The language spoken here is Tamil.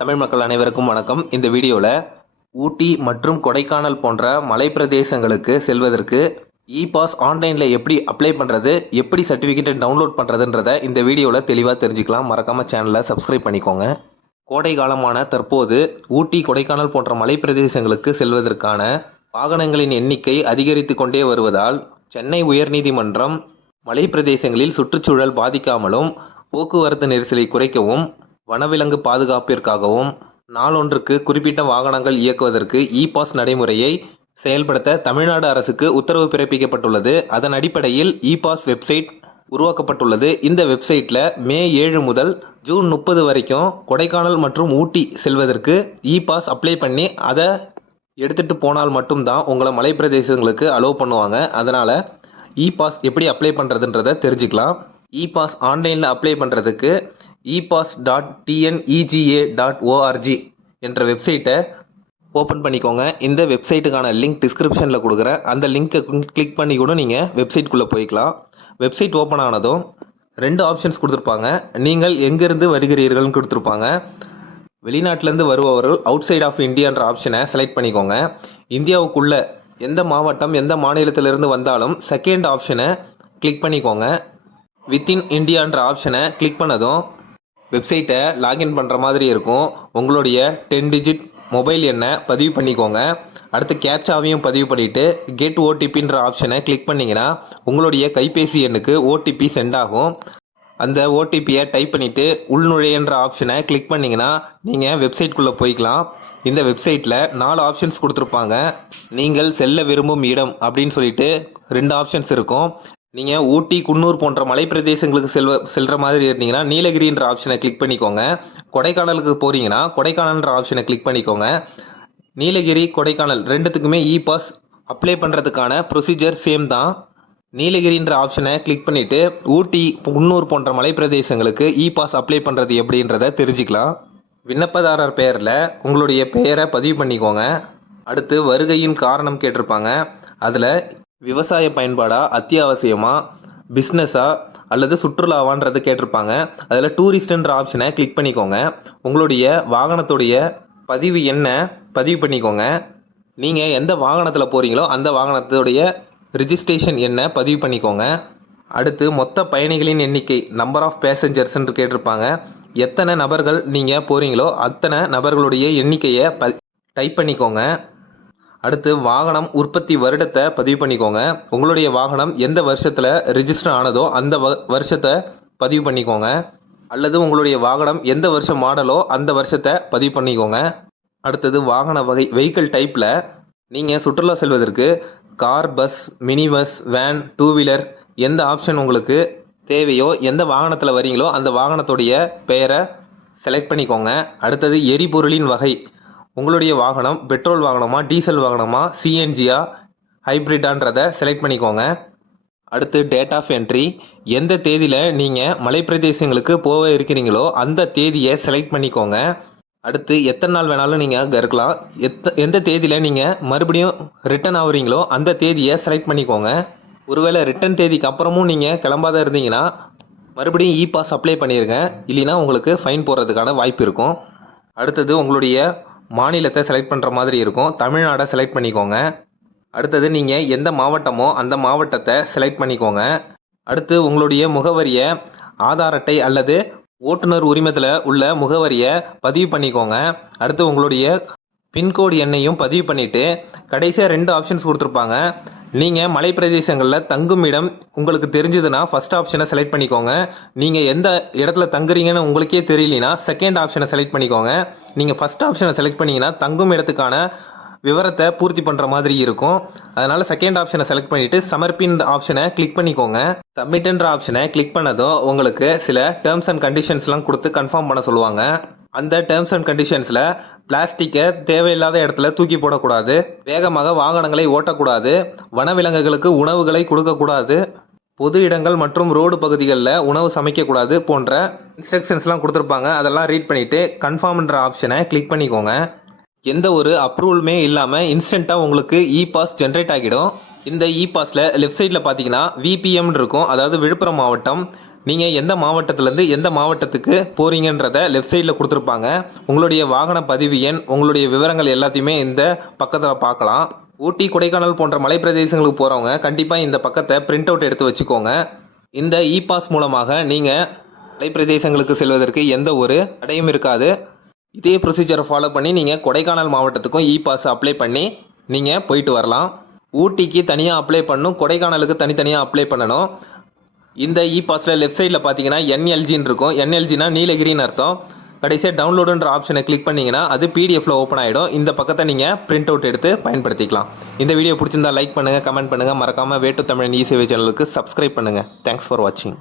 தமிழ் மக்கள் அனைவருக்கும் வணக்கம். இந்த வீடியோவில் ஊட்டி மற்றும் கொடைக்கானல் போன்ற மலைப்பிரதேசங்களுக்கு செல்வதற்கு இ பாஸ் ஆன்லைனில் எப்படி அப்ளை பண்ணுறது எப்படி சர்டிஃபிகேட்டை டவுன்லோட் பண்ணுறதுன்றத இந்த வீடியோவில் தெளிவாக தெரிஞ்சுக்கலாம். மறக்காமல் சேனலை சப்ஸ்கிரைப் பண்ணிக்கோங்க. கோடை காலமான தற்போது ஊட்டி கொடைக்கானல் போன்ற மலைப்பிரதேசங்களுக்கு செல்வதற்கான வாகனங்களின் எண்ணிக்கை அதிகரித்து கொண்டே வருவதால் சென்னை உயர்நீதிமன்றம் மலைப்பிரதேசங்களில் சுற்றுச்சூழல் பாதிக்காமலும் போக்குவரத்து நெரிசலை குறைக்கவும் வனவிலங்கு பாதுகாப்பிற்காகவும் நாளொன்றுக்கு குறிப்பிட்ட வாகனங்கள் இயக்குவதற்கு இ பாஸ் நடைமுறையை செயல்படுத்த தமிழ்நாடு அரசுக்கு உத்தரவு பிறப்பிக்கப்பட்டுள்ளது. அதன் அடிப்படையில் இ பாஸ் வெப்சைட் உருவாக்கப்பட்டுள்ளது. இந்த வெப்சைட்டில் மே ஏழு முதல் ஜூன் முப்பது வரைக்கும் கொடைக்கானல் மற்றும் ஊட்டி செல்வதற்கு இ பாஸ் அப்ளை பண்ணி அதை எடுத்துகிட்டு போனால் மட்டும்தான் உங்களை மலைப்பிரதேசங்களுக்கு அலோவ் பண்ணுவாங்க. அதனால் இ பாஸ் எப்படி அப்ளை பண்ணுறதுன்றதை தெரிஞ்சுக்கலாம். இ பாஸ் ஆன்லைனில் அப்ளை பண்ணுறதுக்கு e pass dot TNEGA dot ORG என்ற வெப்சைட்டை ஓப்பன் பண்ணிக்கோங்க. இந்த வெப்சைட்டுக்கான லிங்க் டிஸ்கிரிப்ஷனில் கொடுக்குறேன். அந்த லிங்க்கை கிளிக் பண்ணி கூட நீங்கள் வெப்சைட்குள்ளே போய்க்கலாம். வெப்சைட் ஓப்பன் ஆனதும் ரெண்டு ஆப்ஷன்ஸ் கொடுத்துருப்பாங்க. நீங்கள் எங்கேருந்து வருகிறீர்கள்னு கொடுத்துருப்பாங்க. வெளிநாட்டிலேருந்து வருபவர்கள் அவுட் சைட் ஆஃப் இந்தியான்ற ஆப்ஷனை செலக்ட் பண்ணிக்கோங்க. இந்தியாவுக்குள்ள எந்த மாவட்டம் எந்த மாநிலத்திலிருந்து வந்தாலும் செகண்ட் ஆப்ஷனை கிளிக் பண்ணிக்கோங்க. வித்தின் இந்தியான்ற ஆப்ஷனை கிளிக் பண்ணதும் வெப்சைட்டை லாகின் பண்ணுற மாதிரி இருக்கும். உங்களுடைய டென் டிஜிட் மொபைல் எண்ணை பதிவு பண்ணிக்கோங்க. அடுத்து கேப்சாவையும் பதிவு பண்ணிவிட்டு கெட் ஓடிபின்ற ஆப்ஷனை கிளிக் பண்ணிங்கன்னா உங்களுடைய கைபேசி எண்ணுக்கு ஓடிபி சென்ட் ஆகும். அந்த ஓடிபியை டைப் பண்ணிவிட்டு உள்நுழையன்ற ஆப்ஷனை கிளிக் பண்ணிங்கன்னா நீங்கள் வெப்சைட்குள்ளே போய்க்கலாம். இந்த வெப்சைட்டில் நாலு ஆப்ஷன்ஸ் கொடுத்துருப்பாங்க. நீங்கள் செல்ல விரும்பும் இடம் அப்படின்னு சொல்லிட்டு ரெண்டு ஆப்ஷன்ஸ் இருக்கும். நீங்கள் ஊட்டி குன்னூர் போன்ற மலைப்பிரதேசங்களுக்கு செல்வ செல்கிற மாதிரி இருந்தீங்கன்னா நீலகிரின்ற ஆப்ஷனை கிளிக் பண்ணிக்கோங்க. கொடைக்கானலுக்கு போகிறீங்கன்னா கொடைக்கானல்ன்ற ஆப்ஷனை கிளிக் பண்ணிக்கோங்க. நீலகிரி கொடைக்கானல் ரெண்டுத்துக்குமே இ பாஸ் அப்ளை பண்ணுறதுக்கான ப்ரொசீஜர் சேம் தான். நீலகிரின்ற ஆப்ஷனை கிளிக் பண்ணிவிட்டு ஊட்டி குன்னூர் போன்ற மலைப்பிரதேசங்களுக்கு இ பாஸ் அப்ளை பண்ணுறது எப்படின்றத தெரிஞ்சுக்கலாம். விண்ணப்பதாரர் பெயரில் உங்களுடைய பெயரை பதிவு பண்ணிக்கோங்க. அடுத்து வருகையின் காரணம் கேட்டிருப்பாங்க. அதில் விவசாய பயன்பாடா அத்தியாவசியமா பிஸ்னஸா அல்லது சுற்றுலாவான்றது கேட்டிருப்பாங்க. அதில் டூரிஸ்ட்ன்ற ஆப்ஷனை கிளிக் பண்ணிக்கோங்க. உங்களுடைய வாகனத்துடைய பதிவு என்ன பதிவு பண்ணிக்கோங்க. நீங்கள் எந்த வாகனத்தில் போகிறீங்களோ அந்த வாகனத்துடைய ரிஜிஸ்ட்ரேஷன் என்ன பதிவு பண்ணிக்கோங்க. அடுத்து மொத்த பயணிகளின் எண்ணிக்கை நம்பர் ஆஃப் பேசஞ்சர்ஸ்ன்னு கேட்டிருப்பாங்க. எத்தனை நபர்கள் நீங்கள் போகிறீங்களோ அத்தனை நபர்களுடைய எண்ணிக்கையை ப டைப் பண்ணிக்கோங்க. அடுத்து வாகனம் உற்பத்தி வருடத்தை பதிவு பண்ணிக்கோங்க. உங்களுடைய வாகனம் எந்த வருஷத்தில் ரிஜிஸ்டர் ஆனதோ அந்த வ வருஷத்தை பதிவு பண்ணிக்கோங்க. அல்லது உங்களுடைய வாகனம் எந்த வருஷம் மாடலோ அந்த வருஷத்தை பதிவு பண்ணிக்கோங்க. அடுத்தது வாகன வகை வெஹிக்கிள் டைப்பில் நீங்கள் சுற்றுலா செல்வதற்கு car bus mini bus van two wheeler எந்த ஆப்ஷன் உங்களுக்கு தேவையோ எந்த வாகனத்தில் வரீங்களோ அந்த வாகனத்துடைய பெயரை செலக்ட் பண்ணிக்கோங்க. அடுத்தது எரிபொருளின் வகை. உங்களுடைய வாகனம் பெட்ரோல் வாகனமா டீசல் வாகனமா சிஎன்ஜியா ஹைப்ரிட்டான்றதை செலக்ட் பண்ணிக்கோங்க. அடுத்து டேட் ஆஃப் என்ட்ரி எந்த தேதியில் நீங்கள் மலைப்பிரதேசங்களுக்கு போக இருக்கிறீங்களோ அந்த தேதியை செலக்ட் பண்ணிக்கோங்க. அடுத்து எத்தனை நாள் வேணாலும் நீங்கள் அங்கே இருக்கலாம். எத்த எந்த தேதியில் நீங்கள் மறுபடியும் ரிட்டர்ன் ஆகுறீங்களோ அந்த தேதியை செலக்ட் பண்ணிக்கோங்க. ஒருவேளை ரிட்டர்ன் தேதிக்கு அப்புறமும் நீங்கள் கிளம்பாத இருந்தீங்கன்னா மறுபடியும் இ பாஸ் அப்ளை பண்ணிடுங்க இல்லைன்னா உங்களுக்கு ஃபைன் போடுறதுக்கான வாய்ப்பு இருக்கும். அடுத்தது உங்களுடைய மாநிலத்தை செலக்ட் பண்ணுற மாதிரி இருக்கும். தமிழ்நாடை செலக்ட் பண்ணிக்கோங்க. அடுத்தது நீங்கள் எந்த மாவட்டமோ அந்த மாவட்டத்தை செலக்ட் பண்ணிக்கோங்க. அடுத்து உங்களுடைய முகவரியை ஆதார் அட்டை அல்லது ஓட்டுநர் உரிமத்தில் உள்ள முகவரியை பதிவு பண்ணிக்கோங்க. அடுத்து உங்களுடைய பின்கோடு எண்ணையும் பதிவு பண்ணிவிட்டு கடைசியாக ரெண்டு ஆப்ஷன்ஸ் கொடுத்துருப்பாங்க. நீங்கள் மலைப்பிரதேசங்களில் தங்கும் இடம் உங்களுக்கு தெரிஞ்சதுன்னா ஃபர்ஸ்ட் ஆப்ஷனை செலக்ட் பண்ணிக்கோங்க. நீங்கள் எந்த இடத்துல தங்குறீங்கன்னு உங்களுக்கே தெரியலனா செகண்ட் ஆப்ஷனை செலக்ட் பண்ணிக்கோங்க. நீங்கள் ஃபர்ஸ்ட் ஆப்ஷனை செலக்ட் பண்ணீங்கன்னா தங்கும் இடத்துக்கான விவரத்தை பூர்த்தி பண்ணுற மாதிரி இருக்கும். அதனால் செகண்ட் ஆப்ஷனை செலக்ட் பண்ணிவிட்டு சமர்ப்பின் ஆப்ஷனை கிளிக் பண்ணிக்கோங்க. சப்மிட்ன்ற ஆப்ஷனை கிளிக் பண்ணதும் உங்களுக்கு சில டேர்ம்ஸ் அண்ட் கண்டிஷன்ஸ்லாம் கொடுத்து கன்ஃபார்ம் பண்ண சொல்லுவாங்க. அந்த டேர்ம்ஸ் அண்ட் கண்டிஷன்ஸில் பிளாஸ்டிக்கை தேவையில்லாத இடத்துல தூக்கி போடக்கூடாது. வேகமாக வாகனங்களை ஓட்டக்கூடாது. வனவிலங்குகளுக்கு உணவுகளை கொடுக்கக்கூடாது. பொது இடங்கள் மற்றும் ரோடு பகுதிகளில் உணவு சமைக்கக்கூடாது போன்ற இன்ஸ்ட்ரக்ஷன்ஸ்லாம் கொடுத்துருப்பாங்க. அதெல்லாம் ரீட் பண்ணிவிட்டு கன்ஃபார்ம்ன்ற ஆப்ஷனை கிளிக் பண்ணிக்கோங்க. எந்த ஒரு அப்ரூவலுமே இல்லாமல் இன்ஸ்டண்ட்டாக உங்களுக்கு இ பாஸ் ஜென்ரேட் ஆகிடும். இந்த இ பாஸில் லெஃப்ட் சைடில் பார்த்தீங்கன்னா விபிஎம்னு இருக்கும். அதாவது விழுப்புரம் மாவட்டம் நீங்கள் எந்த மாவட்டத்திலேருந்து எந்த மாவட்டத்துக்கு போகிறீங்கன்றத லெஃப்ட் சைடில் கொடுத்துருப்பாங்க. உங்களுடைய வாகன பதிவு எண் உங்களுடைய விவரங்கள் எல்லாத்தையுமே இந்த பக்கத்தில் பார்க்கலாம். ஊட்டி கொடைக்கானல் போன்ற மலை பிரதேசங்களுக்கு போகிறவங்க கண்டிப்பாக இந்த பக்கத்தை பிரிண்ட் அவுட் எடுத்து வச்சுக்கோங்க. இந்த இ பாஸ் மூலமாக நீங்கள் மலை பிரதேசங்களுக்கு செல்வதற்கு எந்த ஒரு தடையும் இருக்காது. இதே ப்ரொசீஜரை ஃபாலோ பண்ணி நீங்கள் கொடைக்கானல் மாவட்டத்துக்கும் இ பாஸ் அப்ளை பண்ணி நீங்கள் போயிட்டு வரலாம். ஊட்டிக்கு தனியாக அப்ளை பண்ணணும் கொடைக்கானலுக்கு தனித்தனியாக அப்ளை பண்ணணும். இந்த இ பாஸில் லெஃப்ட் சைடில் பார்த்தீங்கன்னா என்எல்ஜின்னு இருக்கும். என்எல்ஜினா நீலகிரின்னு அர்த்தம். கடைசியாக டவுன்லோடுன்ற ஆப்ஷனை கிளிக் பண்ணிங்கன்னா அது பிடிஎஃப்ல ஓப்பன் ஆகிடும் இந்த பக்கத்தை நீங்கள் பிரிண்ட் அவுட் எடுத்து பயன்படுத்திக்கலாம். இந்த வீடியோ பிடிச்சிருந்தா லைக் பண்ணுங்கள் கமெண்ட் பண்ணுங்கள் மறக்காமல் வேட்டு தமிழன் இ சேவை சேனலுக்கு சப்ஸ்கிரைப் பண்ணுங்கள் தேங்க்ஸ் ஃபார் வாட்சிங்